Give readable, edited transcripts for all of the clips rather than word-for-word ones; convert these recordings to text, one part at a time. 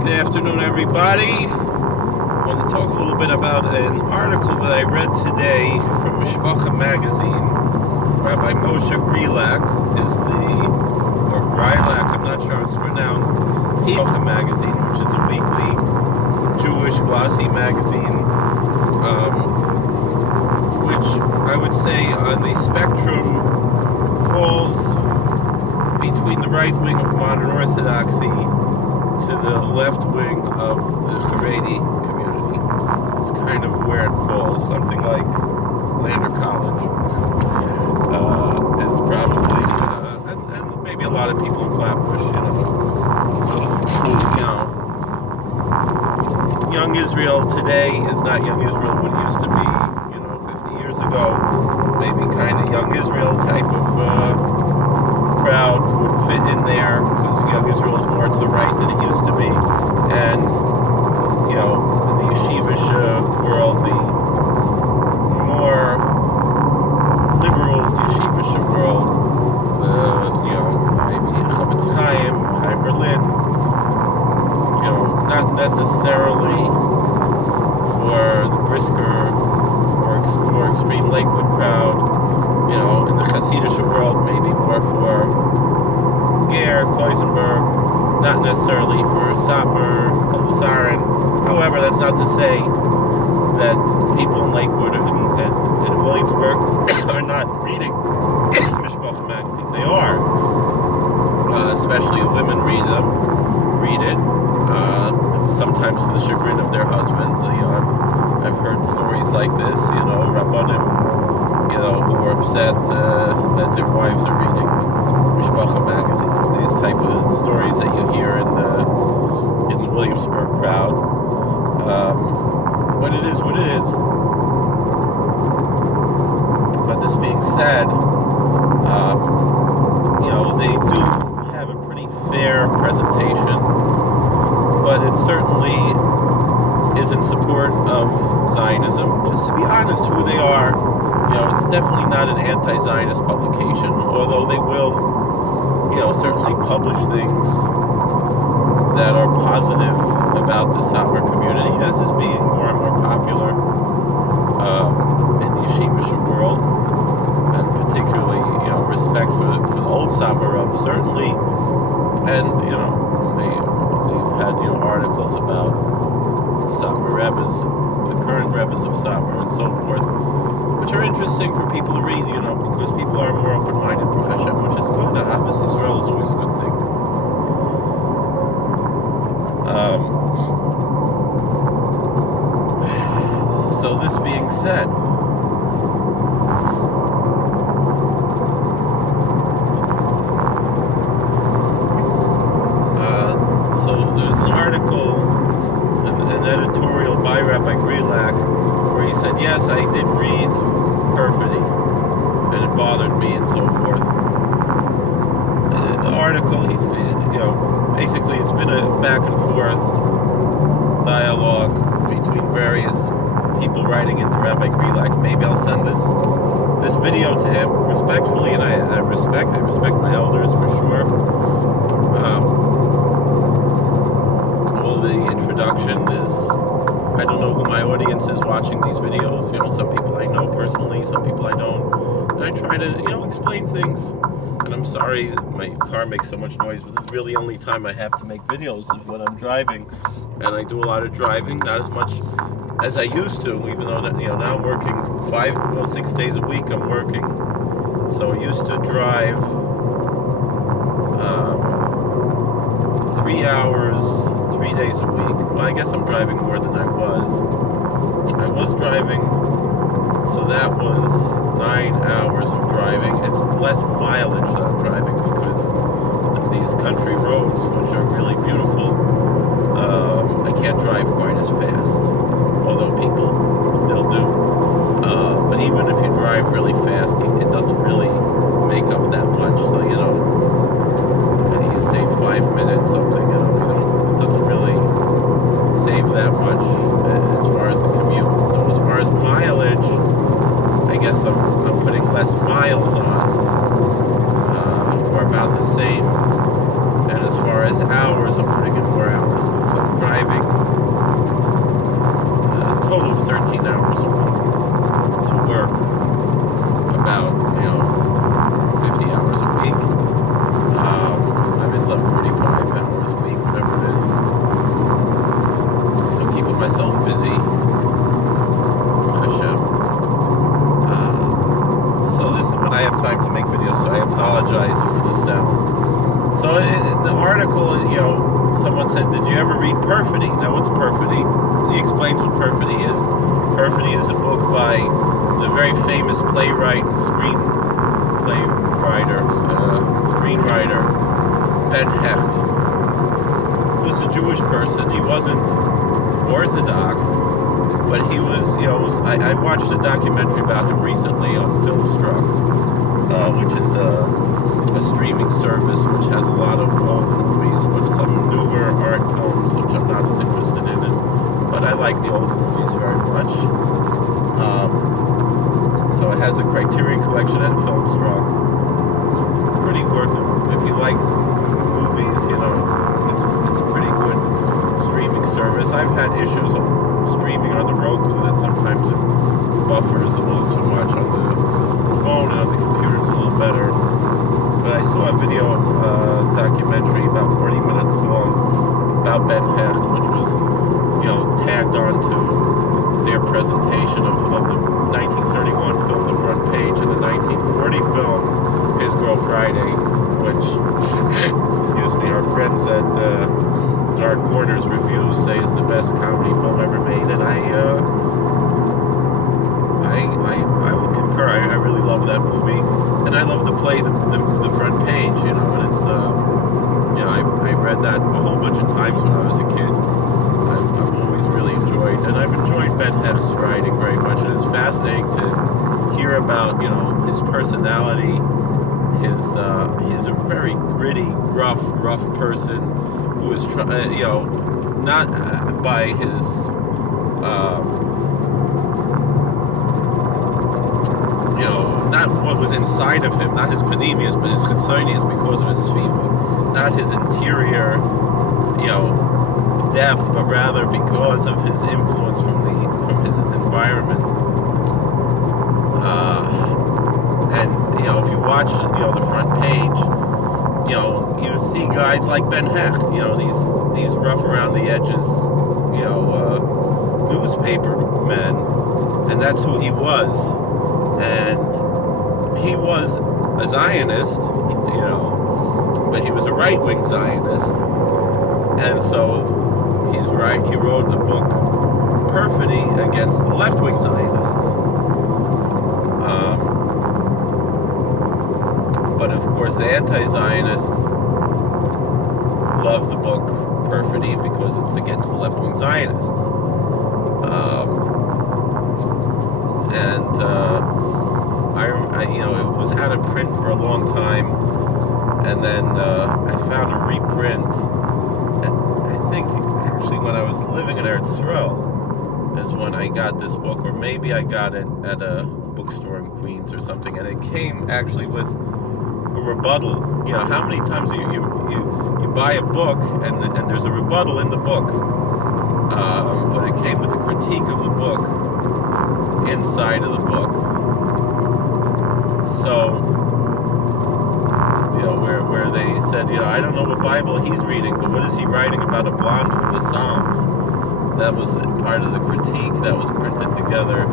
Good afternoon, everybody. I want to talk a little bit about an article that I read today from Mishpachah Magazine. Rabbi Moshe Grylack or Grylack, I'm not sure how it's pronounced. Mishpachah Magazine, which is a weekly Jewish glossy magazine, which I would say on the spectrum falls between the right wing of modern orthodoxy to the left wing of the Perfidy community. It's kind of where it falls. Something like Lander College is probably, and maybe a lot of people in Flatbush, young Israel today is not young Israel what it used to be, 50 years ago. Maybe kind of young Israel type of crowd would fit in there, because young Israel is more to the right than it used to be, and in the yeshivish world, the more liberal yeshivish world, maybe Chavetz Chaim Berlin, not necessarily for the brisker or more extreme Lakewood crowd. In the Hasidic world, maybe more for Ger, Kloisenberg, not necessarily for Satmar, Kaldasarin. However, that's not to say that people in Lakewood and Williamsburg are not reading Mishpachah Magazine. They are. Especially women read it. Sometimes to the chagrin of their husbands. I've heard stories like this, Rabbanim, who are upset that their wives are reading Mishpachah Magazine. These type of stories that you hear in the Williamsburg crowd. But it is what it is. But this being said, they do have a pretty fair presentation, but it certainly is in support of Zionism. Just to be honest, who they are, it's definitely not an anti-Zionist publication, although they will, certainly publish things that are positive about the Satmar community, as is being more and more popular in the yeshivish world, and particularly, respect for the old Satmar certainly, and they've had articles about Satmar Rebbes, the current Rebbes of Satmar, and so forth, which are interesting for people to read, because people are more open-minded for Hashem, which is good. Obviously, Israel is always a good thing. So this being said, so there's an article, an editorial by Rabbi Grylack, where he said, yes, I did read Perfidy, and it bothered me, and so forth. And in the article, he's, basically it's been a back and forth dialogue between various people writing into Rabbi Grylack. Maybe I'll send this video to him respectfully, and I respect my elders for sure. Well, the introduction is, I don't know who my audience is watching these videos. Some people I know personally, some people I don't. And I try to, explain things. And I'm sorry my car makes so much noise, but this is really the only time I have to make videos is when I'm driving. And I do a lot of driving, not as much as I used to, even though, now I'm working 6 days a week I'm working. So I used to drive 3 hours, 3 days a week. Well, I guess I'm driving more than I was. I was driving, so that was 9 hours of driving. It's less mileage that I'm driving, because these country roads, which are really beautiful, I can't drive quite as fast, although people still do. But even if you drive really fast, it doesn't really make up that much. So, you save 5 minutes, something, it doesn't really save that much as far as the commute. So as far as mileage, I guess I'm putting less miles on, or about the same. And as far as hours, I'm putting in more hours, because I'm article, someone said, "Did you ever read Perfidy?" Now, what's Perfidy? He explains what Perfidy is. Perfidy is a book by the very famous playwright and screenwriter Ben Hecht, who was a Jewish person. He wasn't Orthodox, but he was, I watched a documentary about him recently on Filmstruck, which is a streaming service which has a lot of old movies, but some newer art films which I'm not as interested in. But I like the old movies very much. So it has a Criterion Collection and Filmstruck. It's pretty good. If you like movies, it's a pretty good streaming service. I've had issues of streaming on the Roku that sometimes it buffers a little too much. On the phone and on the computer it's a little better. But I saw a video documentary about 40 minutes long about Ben Hecht, which was tagged onto their presentation of the 1931 film, The Front Page, and the 1940 film, His Girl Friday, which, our friends at Dark Corners Reviews say is the best comedy film ever made, and I would concur. I really love that movie, and I love the play, the Front Page, and it's, I read that a whole bunch of times when I was a kid. I've always really enjoyed, and I've enjoyed Ben Hecht's writing very much. And it's fascinating to hear about, his personality. He's a very gritty, rough person who is not by his, not what was inside of him, not his panemius, but his chitzonius, because of his fever, not his interior, depth, but rather because of his influence from his environment. And if you watch the Front Page, you see guys like Ben Hecht, these rough around the edges, newspaper men, and that's who he was. And he was a Zionist, but he was a right-wing Zionist, and so he's right. He wrote the book Perfidy against the left-wing Zionists. But of course, the anti-Zionists love the book Perfidy because it's against the left-wing Zionists. It was out of print for a long time, and then I found a reprint. I think actually when I was living in Eretz Yisrael is when I got this book, or maybe I got it at a bookstore in Queens or something, and it came actually with a rebuttal. How many times you buy a book and there's a rebuttal in the book, but it came with a critique of the book inside of the book. So where they said, I don't know what Bible he's reading, but what is he writing about a blonde from the Psalms? That was part of the critique that was printed together.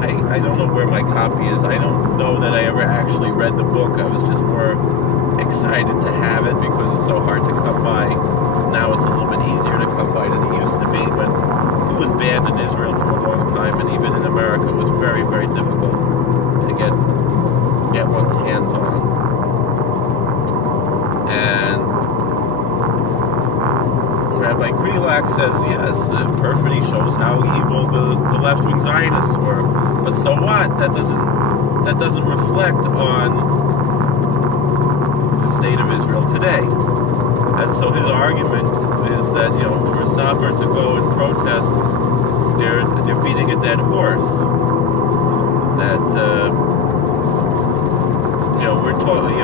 I don't know where my copy is. I don't know that I ever actually read the book. I was just more excited to have it because it's so hard to come by. Now it's a little bit easier to come by than it used to be, but it was banned in Israel for a long time, and even in America it was very, very difficult to get one's hands on. And Rabbi Grylack says, yes, Perfidy shows how evil the left-wing Zionists were, but so what? That doesn't reflect on the state of Israel today. And so his argument is that, for a Sabra to go and protest, they're beating a dead horse. That we're talking,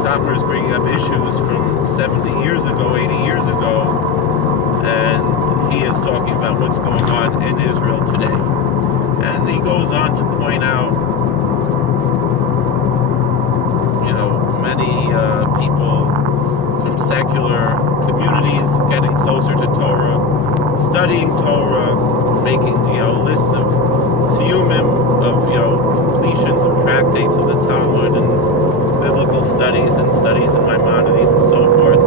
Sabra is bringing up issues from 70 years ago, 80 years ago, and he is talking about what's going on in Israel today. And he goes on to point out, many people from secular communities getting closer to Torah, studying Torah, making, lists of siyumim, of, completions of tractates of the Talmud and biblical studies and studies in Maimonides and so forth.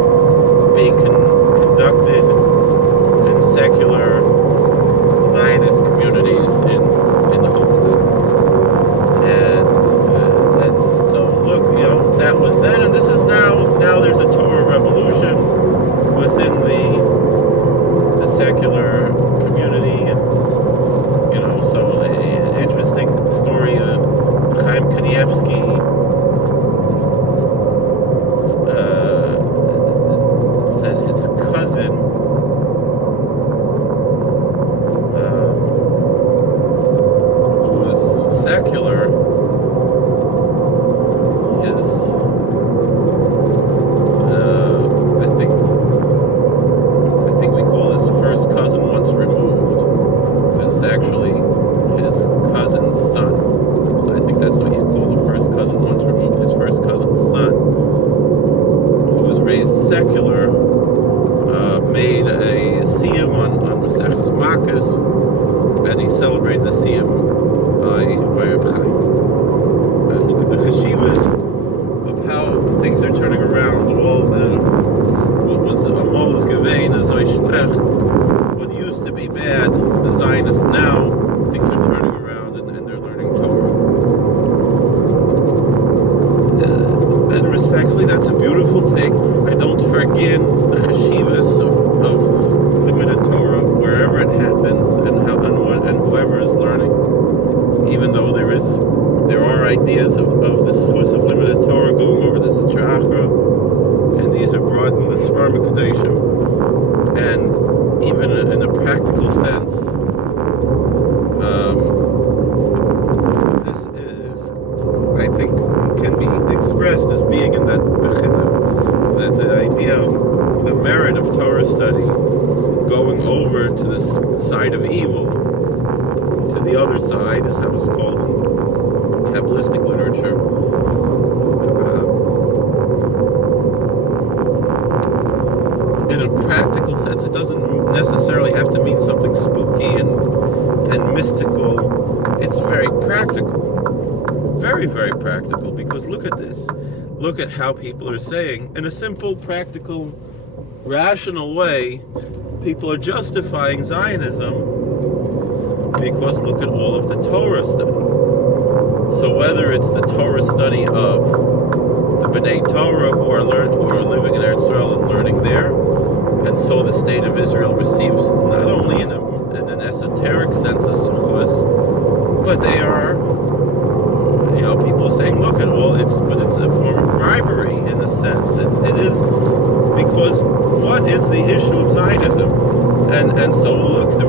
particular made a siyum on Maseches Makos, and he celebrated the siyum by Reb Chaim. And look at the cheshivas of how things are turning around. What was Amolas Gevein, Azoi Shlecht, what used to be bad, the Zionists now, things are turning around and they're learning Torah. And respectfully, that's a beautiful thing. I don't forget the cheshivas of limited Torah wherever it happens and whoever is learning. Even though there are ideas of the schus of limited Torah going over the Sitra Achra, and these are brought in the Svarim Kadeshim, and even in a practical sense, this is, I think, can be expressed as being in that bechina, that the idea of the merit of Torah study, going over to the side of evil, to the other side, is how it's called in Kabbalistic literature. In a practical sense, it doesn't necessarily have to mean something spooky and mystical. It's very practical. Very, very practical, because look at this. Look at how people are saying, in a simple, practical, rational way, people are justifying Zionism because look at all of the Torah study. So whether it's the Torah study of the B'nai Torah who are living in Eretz Yisrael and learning there, and so the state of Israel receives not only in an esoteric sense of suchus, but they are, people saying, look at all, it's a form of bribery in a sense. It is because what is the issue of Zionism? And so look, the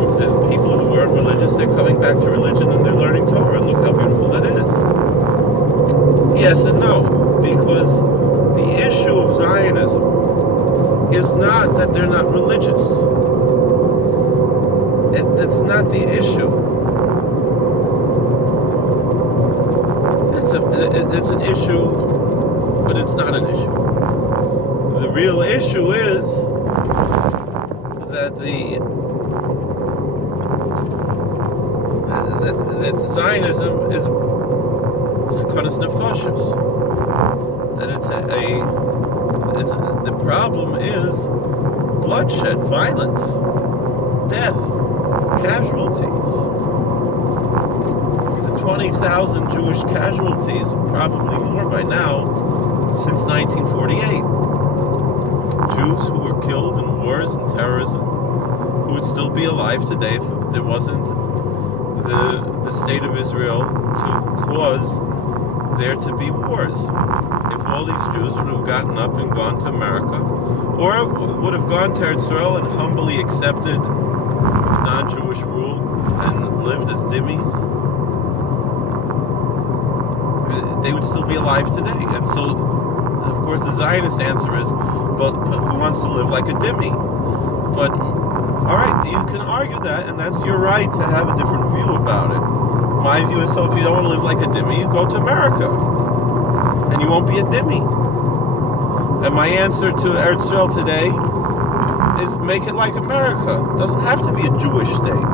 people who weren't religious, they're coming back to religion and they're learning Torah, and look how beautiful that is. Yes and no, because the issue of Zionism is not that they're not religious. It's not the issue. It's an issue, but it's not an issue. The real issue is that that Zionism is sekanas nefashos. That the problem is bloodshed, violence, death, casualties. 20,000 Jewish casualties, probably more by now, since 1948. Jews who were killed in wars and terrorism, who would still be alive today if there wasn't the state of Israel to cause there to be wars. If all these Jews would have gotten up and gone to America, or would have gone to Eretz Yisrael and humbly accepted non-Jewish rule and lived as dhimmis, they would still be alive today. And so, of course, the Zionist answer is, but who wants to live like a dhimmi? But, all right, you can argue that, and that's your right to have a different view about it. My view is, so if you don't want to live like a dhimmi, you go to America, and you won't be a dhimmi. And my answer to Eretz Yisrael today is make it like America. It doesn't have to be a Jewish state.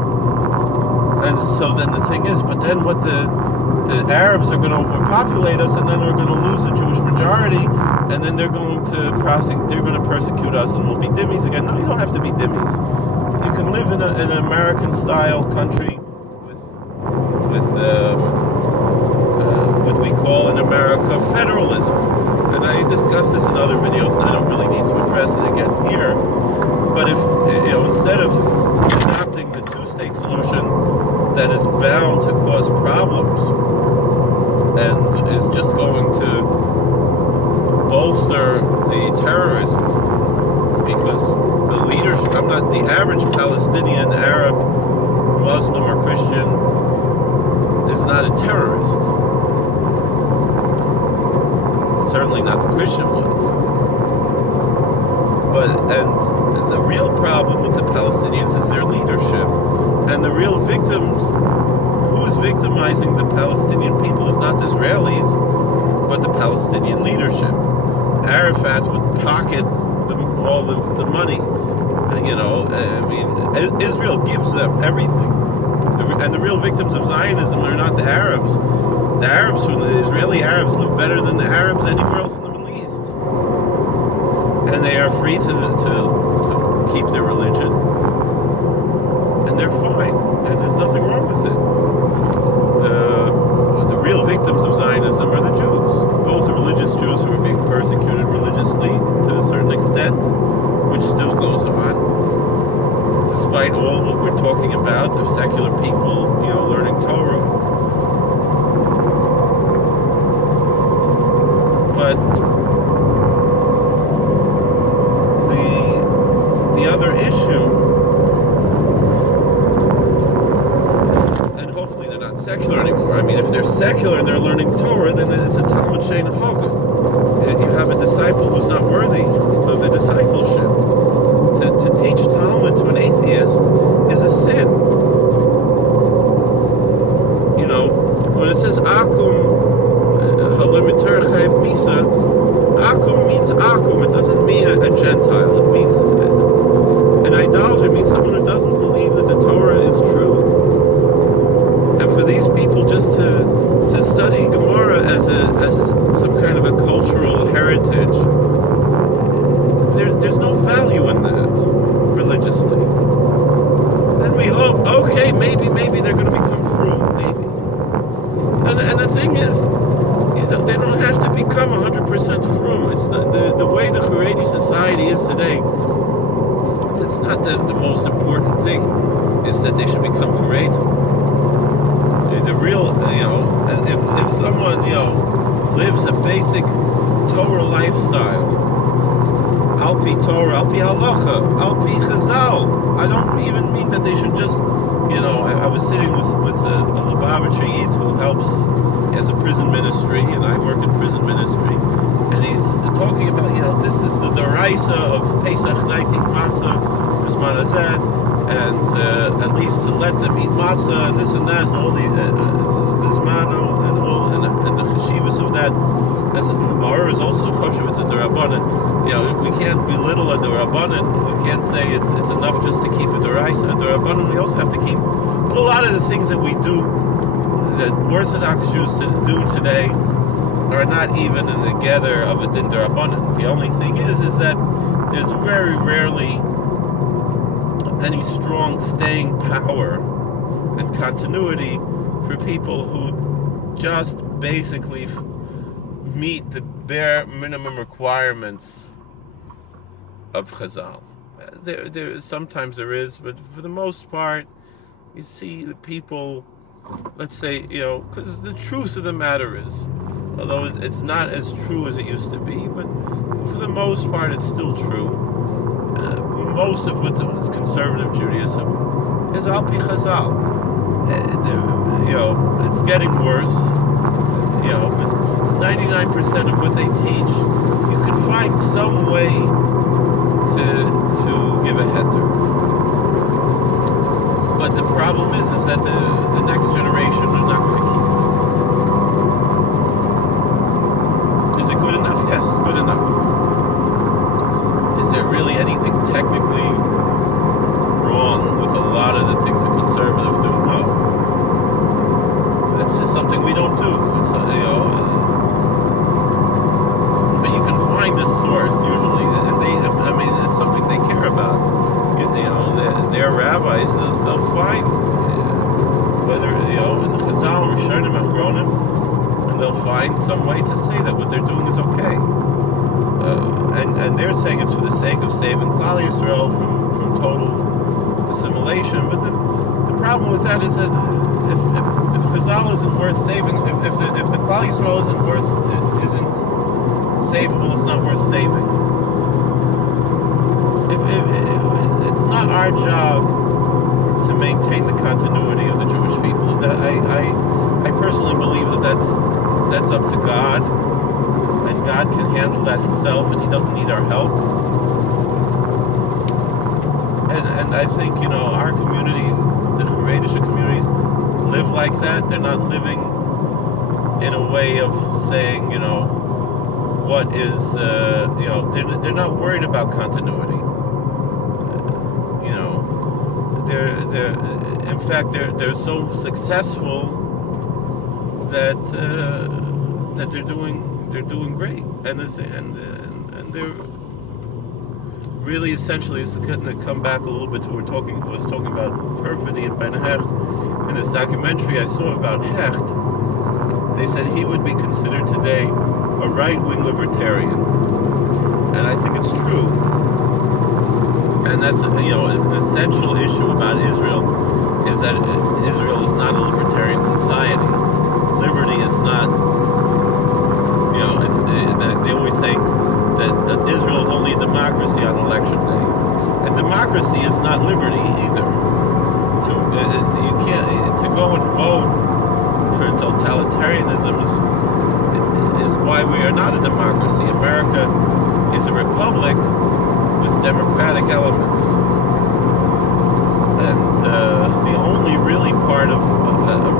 And so then the thing is, but then what the Arabs are going to overpopulate us, and then we're going to lose the Jewish majority, and then they're going to persecute us, and we'll be dhimmis again. No, you don't have to be dhimmis. You can live in an American-style country with what we call in America federalism. And I discussed this in other videos, and I don't really need to address it again here. But if instead of adopting the two-state solution that is bound to cause problems and is just going to bolster the terrorists, because the leadership, the average Palestinian, Arab, Muslim, or Christian is not a terrorist. Certainly not the Christian ones. And the real problem with the Palestinians is their leadership. And the real victims, who is victimizing the Palestinian people is not the Israelis, but the Palestinian leadership. Arafat would pocket all the money. Israel gives them everything. And the real victims of Zionism are not the Arabs. The Israeli Arabs live better than the Arabs anywhere else in the Middle East. And they are free to keep their religion. And they're fine. And there's nothing wrong with it. The real victims of Zionism are the Jews. Both the religious Jews who are being persecuted religiously to a certain extent, which still goes on. Despite all what we're talking about of secular people, learning Torah. But the other issue, and hopefully they're not secular anymore. I mean, if they're secular and they're learning Torah, then it's a Talmud Shein Hogah. You have a disciple who's not worthy of the discipleship. To teach Talmud to an atheist is a sin. When it says Akum, Halimiter Chayv Misa, Akum means Akum. It doesn't mean a Gentile. It means an idolater. It means someone who doesn't believe that the Torah is true. And for these people just to study Gemara as some kind of a cultural heritage, there's no value in that religiously. And we hope, okay, maybe they're going to become frum, maybe. And the thing is, they don't have to become 100% frum. It's not the way the Haredi society is today. It's not the most important thing. Is that they should become Haredi. The real, if someone, lives a basic Torah lifestyle, Al-Pi Torah, Al-Pi Halacha, Al-Pi Chazal. I don't even mean that they should just, I was sitting with a Lubavitcher Yid who helps, he has a prison ministry, and I work in prison ministry, and he's talking about, this is the Daraisa of Pesach night, eat matzah, Bisman Hazeh, and at least to let them eat matzah, and this and that, and all the Bismano, and the cheshivas of that. As the Gemara is also choshev, it's a Durabanan. We can't belittle a Durabanan. We can't say it's enough just to keep a Duraisa. A Durabanan we also have to keep. But a lot of the things that we do, that Orthodox Jews do today, are not even in the gather of a din Durabanan. The only thing is that there's very rarely any strong staying power and continuity for people who just basically meet the bare minimum requirements of Chazal. There sometimes there is, but for the most part, you see the people, let's say, because the truth of the matter is, although it's not as true as it used to be, but for the most part, it's still true. Most of what is conservative Judaism is Al-Pi Chazal. It's getting worse, but 99% of what they teach, you can find some way to give a heter. But the problem is that the next generation are not going to keep it. Is it good enough? Yes, it's good enough. Is there really anything technically wrong with a lot of the things that conservatives do? No. It's just something we don't do. It's, but you can find a source usually, and it's something they care about. Their rabbis, they'll find whether in Chazal, Rishonim, Achronim, and they'll find some way to say that what they're doing is okay. And they're saying it's for the sake of saving Klal Yisrael from total assimilation. But the problem with that is that if Chazal isn't worth saving, if the Klal Yisrael isn't savable, it's not worth saving. It's not our job to maintain the continuity of the Jewish people. I personally believe that's up to God, and God can handle that himself, and he doesn't need our help. And I think, our community, the Haredi communities, live like that. They're not living in a way of saying, what is, they're not worried about continuity. In fact, they're so successful that they're doing great, and they're really essentially. This is going to come back a little bit to what I was talking about Perfidy and Ben Hecht. In this documentary I saw about Hecht, they said he would be considered today a right-wing libertarian, and I think it's true. And that's an essential issue about Israel, is that Israel is not a libertarian society. Liberty is not, they always say that Israel is only a democracy on election day, and democracy is not liberty either. You can't to go and vote for totalitarianism is why we are not a democracy. America is a republic with democratic elements, and the only really part of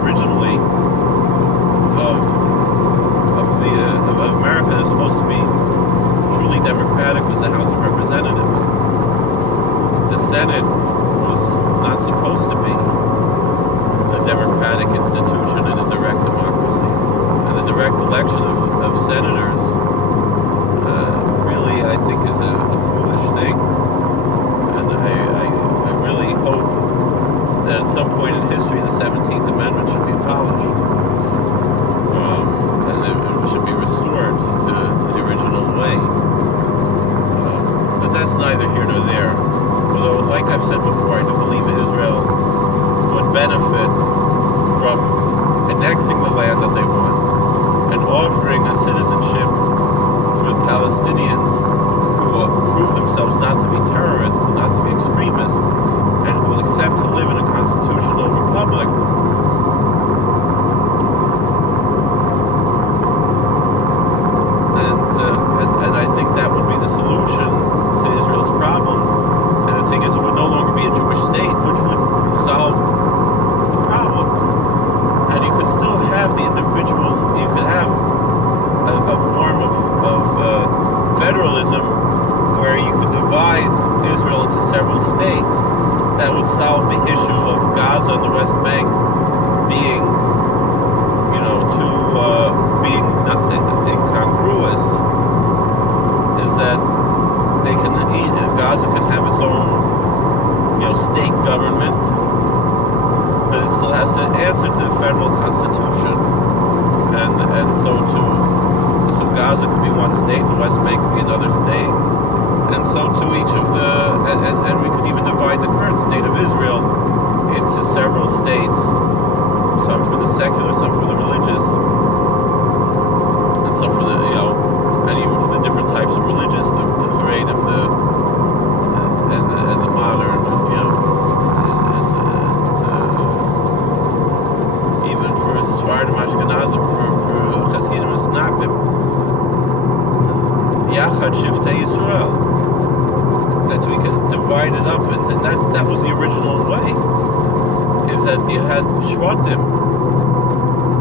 originally of America that's supposed to be truly democratic was the House of Representatives. The Senate was not supposed to be a democratic institution in a direct democracy, and the direct election of senators really, I think, is a foolish thing, and I really hope that at some point in history the 17th Amendment should be abolished, and it should be restored to the original way. But that's neither here nor there. Although, like I've said before, I do believe Israel would benefit from annexing the land that they want and offering a citizenship for Palestinians who will prove themselves not to be terrorists, not to be extremists, and who will accept to live in a constitutional republic. And I think that would be the solution to Israel's problems. And the thing is, it would no longer be a Jewish state, which would solve the problems. And you could still have the individuals. You could have a form of federalism where you could divide Israel into several states. That would solve the issue of Gaza and the West Bank being, being incongruous. Is that they can Gaza can have its own, state government, but it still has to answer to the federal constitution, and so Gaza could be one state, and the West Bank could be another state, and so to each of the, and we could even divide the current state of Israel into several states, some for the secular, some for the religious, and some for the, and even for the different types of religious, the Haredim, and the modern, even for Sephardim, Ashkenazim, for Hasidim and Snagdim, Yachad Shiftei Yisrael, that we can divide it up, and that was the original way, is that you had Shvatim,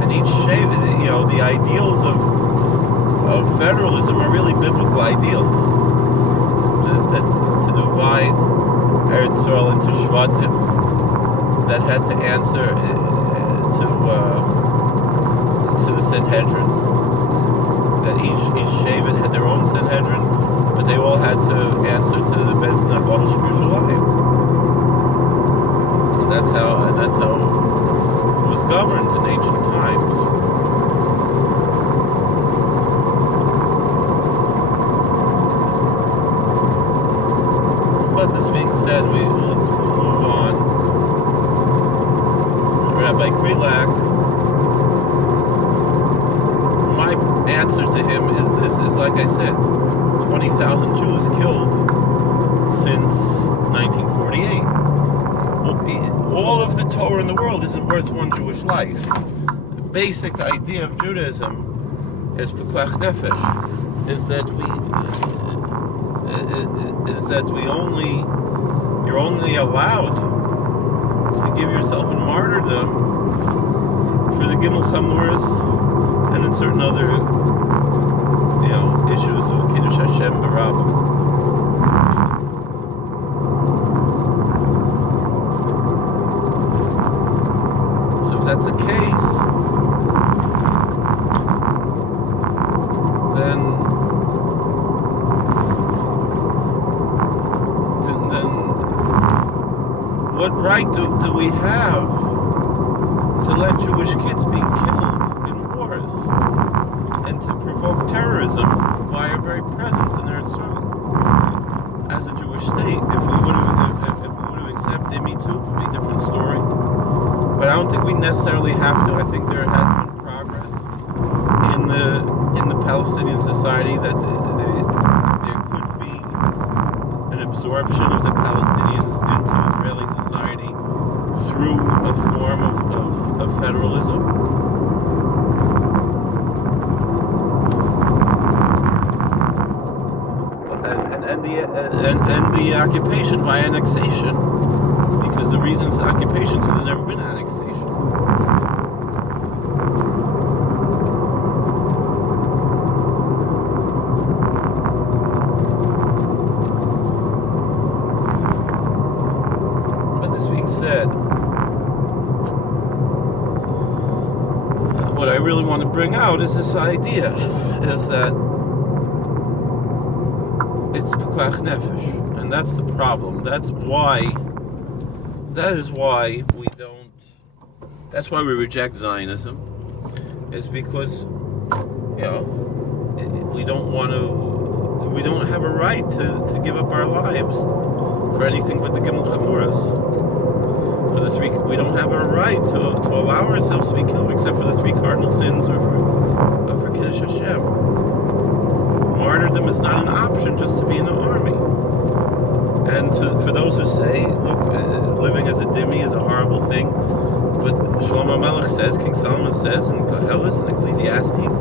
and each Shev, the ideals of federalism are really biblical ideals. That to divide Eretz Yisrael into Shvatim that had to answer to the Sanhedrin. That each Shevet had their own Sanhedrin, but they all had to answer to the Beis Din HaGadol Yerushalayim. That's how it was governed in ancient times. But this being said, let's move on. Rabbi Grylack, my answer to him is like I said, 20,000 Jews killed since 1948. All of the Torah in the world isn't worth one Jewish life. The basic idea of Judaism is pekuach nefesh, is that you're only allowed to give yourself in martyrdom for the Gimel Chamuras and in certain other issues of Kiddush Hashem Barabim. So if that's the case, then what right do we have to let Jewish kids be killed in wars and to provoke terrorism by our very presence in Eretz Yisrael as a Jewish state? If we would have accepted Me Too, it would be a different story. But I don't think we necessarily have to. I think there has been progress in the Palestinian society, that there could be an absorption of the Palestinians into Israeli society through a form of federalism. And the occupation by annexation, because the reason it's occupation because there's never been annexation. But this being said, what I really want to bring out is this idea, is that it's pekuach nefesh, and that's the problem. That is why we don't. That's why we reject Zionism. Is because we don't want to. We don't have a right to give up our lives for anything but the Gimel Chamuras. For the three, we don't have a right to allow ourselves to be killed except for the three cardinal sins or for Kiddush Hashem. Martyrdom is not an option just to be in the army. And for those who say, look, living as a dhimmi is a horrible thing, but Shlomo Melech says, King Solomon says in Koheles and Ecclesiastes,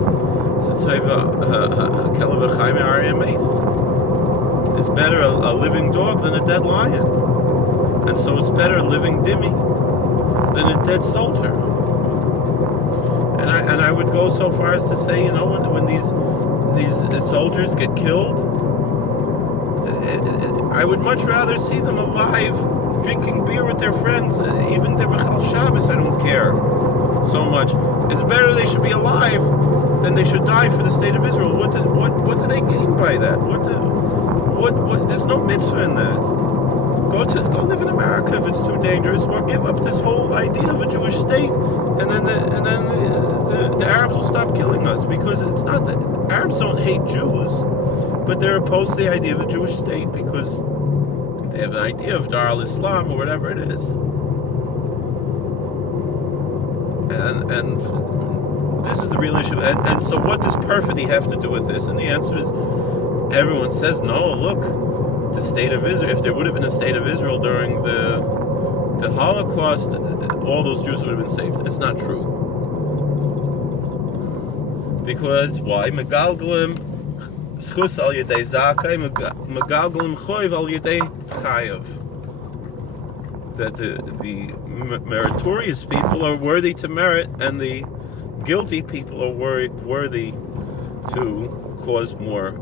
it's better a living dog than a dead lion. And so it's better a living dhimmi than a dead soldier. And I would go so far as to say, when these soldiers get killed, I would much rather see them alive, drinking beer with their friends. Even their Michal Shabbos, I don't care so much. It's better they should be alive than they should die for the state of Israel. What do they gain by that? What? There's no mitzvah in that. Go live in America if it's too dangerous, or give up this whole idea of a Jewish state, and then the Arabs will stop killing us, because it's not that Arabs don't hate Jews, but they're opposed to the idea of a Jewish state because they have an idea of Dar al-Islam or whatever it is. And this is the real issue. And so what does Perfidy have to do with this? And the answer is, everyone says, no, look, the state of Israel, if there would have been a state of Israel during the Holocaust, all those Jews would have been saved. It's not true. Because why? Megalgalim schus al yedei zakai, megalgalim choiv al yedei chayav. That the meritorious people are worthy to merit, and the guilty people are worthy to cause more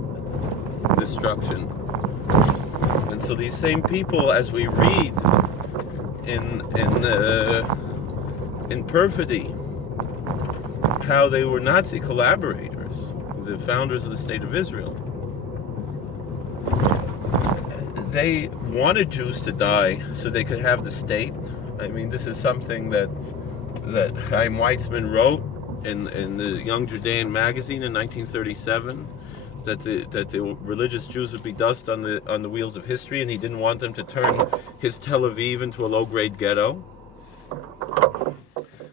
destruction. And so these same people, as we read in Perfidy, how they were Nazi collaborators, the founders of the State of Israel. They wanted Jews to die so they could have the state. I mean, this is something that Chaim Weizmann wrote in the Young Judean magazine in 1937. That the religious Jews would be dust on the wheels of history, and he didn't want them to turn his Tel Aviv into a low-grade ghetto.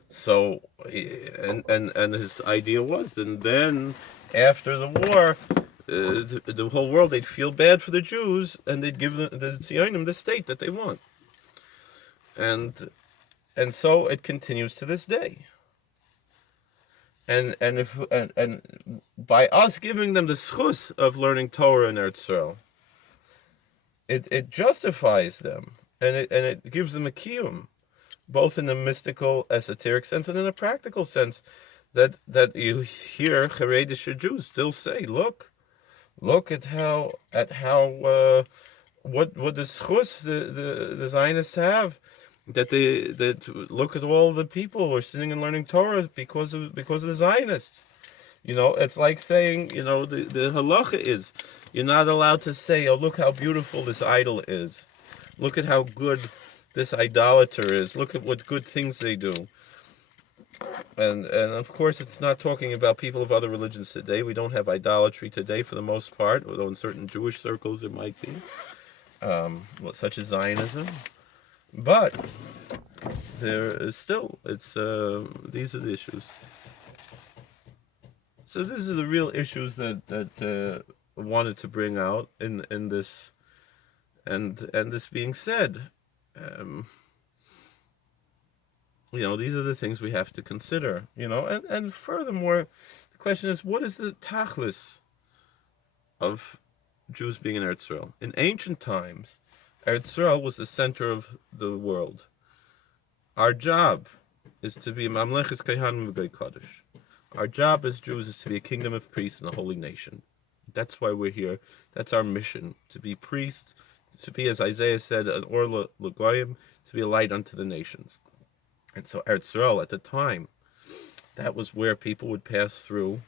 So, and his idea was, and then after the war, the whole world, they'd feel bad for the Jews, and they'd give the Zionim the state that they want. And so it continues to this day. And by us giving them the schus of learning Torah in Eretz Yisrael, it justifies them, and it gives them a kiyum, both in the mystical, esoteric sense and in a practical sense, that you hear Haredisher Jews still say, look at how what the schus the Zionists have, that look at all the people who are sitting and learning Torah because of the Zionists. It's like saying, the halacha is, you're not allowed to say, oh, look how beautiful this idol is. Look at how good this idolater is. Look at what good things they do. And of course, it's not talking about people of other religions today. We don't have idolatry today for the most part, although in certain Jewish circles there might be, such as Zionism. But there is still, these are the issues. So these are the real issues that wanted to bring out in this, and this being said, these are the things we have to consider, and furthermore, the question is, what is the tachlis of Jews being in Eretz Yisrael? In ancient times, Eretz Yisrael was the center of the world. Our job is to be Mamlechus Kayhanim V'Goy Kodesh. Our job as Jews is to be a kingdom of priests and a holy nation. That's why we're here. That's our mission, to be priests, to be, as Isaiah said, an or l'goyim, to be a light unto the nations. And so Eretz Yisrael, at the time, that was where people would pass through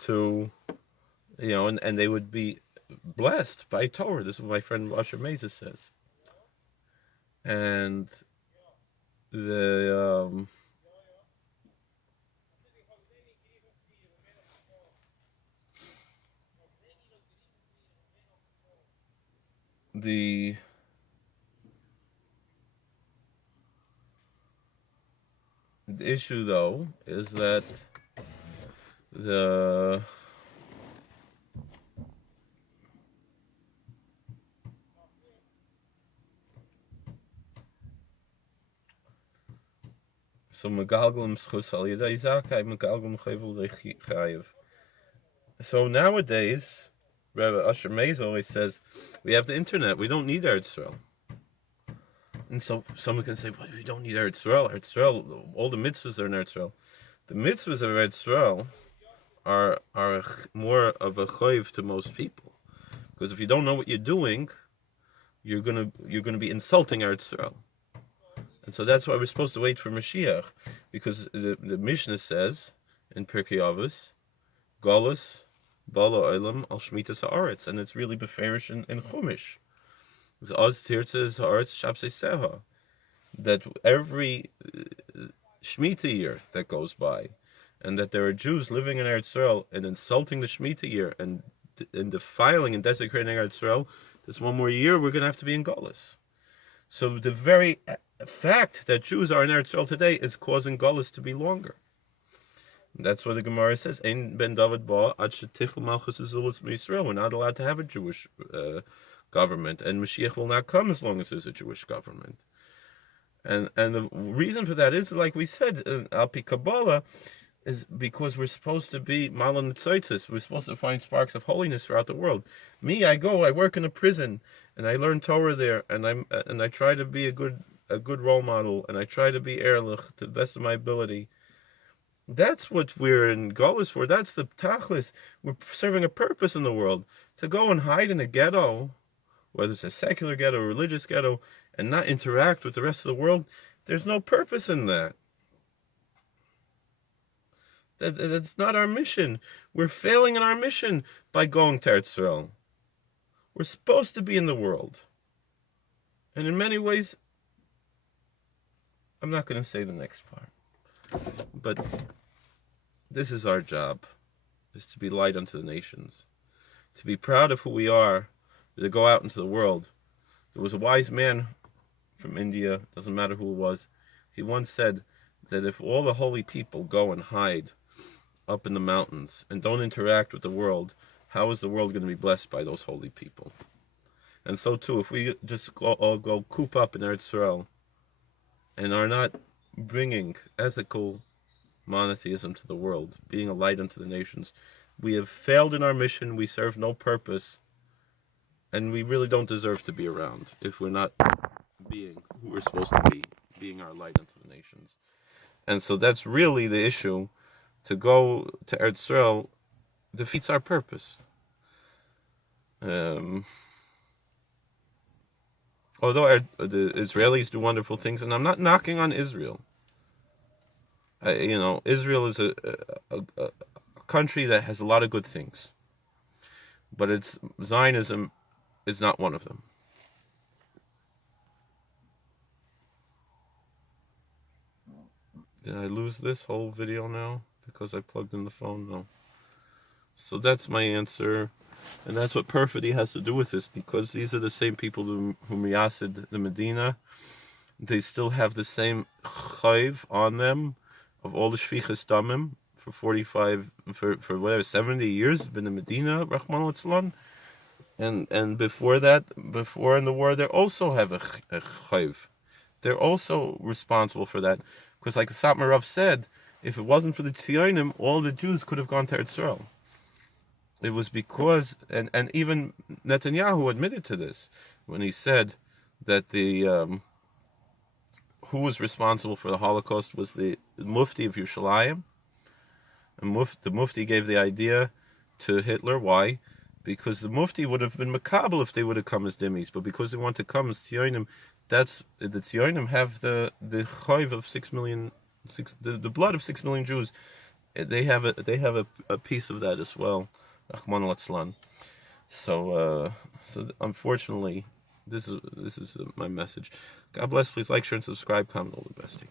to, and they would be blessed by Torah. This is what my friend Asher Meza says. And the issue, though, is that so megalgalum schus al yedei zakai megalgalum chayvul chayiv. So nowadays, Rabbi Asher Meza always says, we have the internet. We don't need Eretz Yisrael. And so someone can say, well, we don't need Eretz Yisrael. Eretz Yisrael, all the mitzvahs are in Eretz Yisrael. The mitzvahs of Eretz Yisrael are more of a chayiv to most people, because if you don't know what you're doing, you're gonna be insulting Eretz Yisrael. And so that's why we're supposed to wait for Mashiach, because the Mishnah says in Pirkei Avos, Golus Bala Olam al Shmitas Haaretz, and it's really beferish in Chumash. It's Oz Tirtzes Haaretz Shabsei Seha, that every Shemitah year that goes by, and that there are Jews living in Eretz Yisrael and insulting the Shemitah year and defiling and desecrating Eretz Yisrael, this one more year we're going to have to be in Golus. So the very fact that Jews are in Eretz Yisrael today is causing Golus to be longer. And that's what the Gemara says, Ein ben David ba ad shetichl malchus azulis Yisrael. We're not allowed to have a Jewish government, and Mashiach will not come as long as there's a Jewish government. And the reason for that is, like we said, Al Pi Kabbalah, is because we're supposed to be Malan Tzaitzis. We're supposed to find sparks of holiness throughout the world. Me, I work in a prison, and I learn Torah there, and I try to be a good role model, and I try to be Ehrlich to the best of my ability. That's what we're in Golus for. That's the Tachlis. We're serving a purpose in the world. To go and hide in a ghetto, whether it's a secular ghetto or religious ghetto, and not interact with the rest of the world, there's no purpose in that. That's not our mission. We're failing in our mission by going to Eretz Yisrael. We're supposed to be in the world. And in many ways, I'm not going to say the next part, but this is our job, is to be light unto the nations, to be proud of who we are, to go out into the world. There was a wise man from India, doesn't matter who it was, he once said that if all the holy people go and hide up in the mountains and don't interact with the world, how is the world going to be blessed by those holy people? And so too, if we just all go coop up in Eretz Yisrael and are not bringing ethical monotheism to the world, being a light unto the nations, we have failed in our mission, we serve no purpose, and we really don't deserve to be around if we're not being who we're supposed to be, being our light unto the nations. And so that's really the issue to go to Eretz Yisrael defeats our purpose. Although the Israelis do wonderful things, and I'm not knocking on Israel. Israel is a country that has a lot of good things, but Zionism is not one of them. Did I lose this whole video now because I plugged in the phone? No. So that's my answer, and that's what Perfidy has to do with this, because these are the same people who miyasid the Medina. They still have the same chayv on them of all the shvichas damim for 70 years, been in Medina, Rahman al-Tzlan. And before that, before in the war, they also have a chayv. They're also responsible for that. Because like the Satmar Rav said, if it wasn't for the Zionim, all the Jews could have gone to Eretz Yisrael. It was because, and even Netanyahu admitted to this, when he said that who was responsible for the Holocaust was the Mufti of Yerushalayim. And the Mufti gave the idea to Hitler. Why? Because the Mufti would have been makabel if they would have come as dhimmis, but because they want to come as Tzionim, the Tzionim have the chayv of 6 million, the blood of 6 million Jews. They have a piece of that as well. Rahman al-Tzlan. So unfortunately, this is my message. God bless. Please like, share, and subscribe. Comment all the best.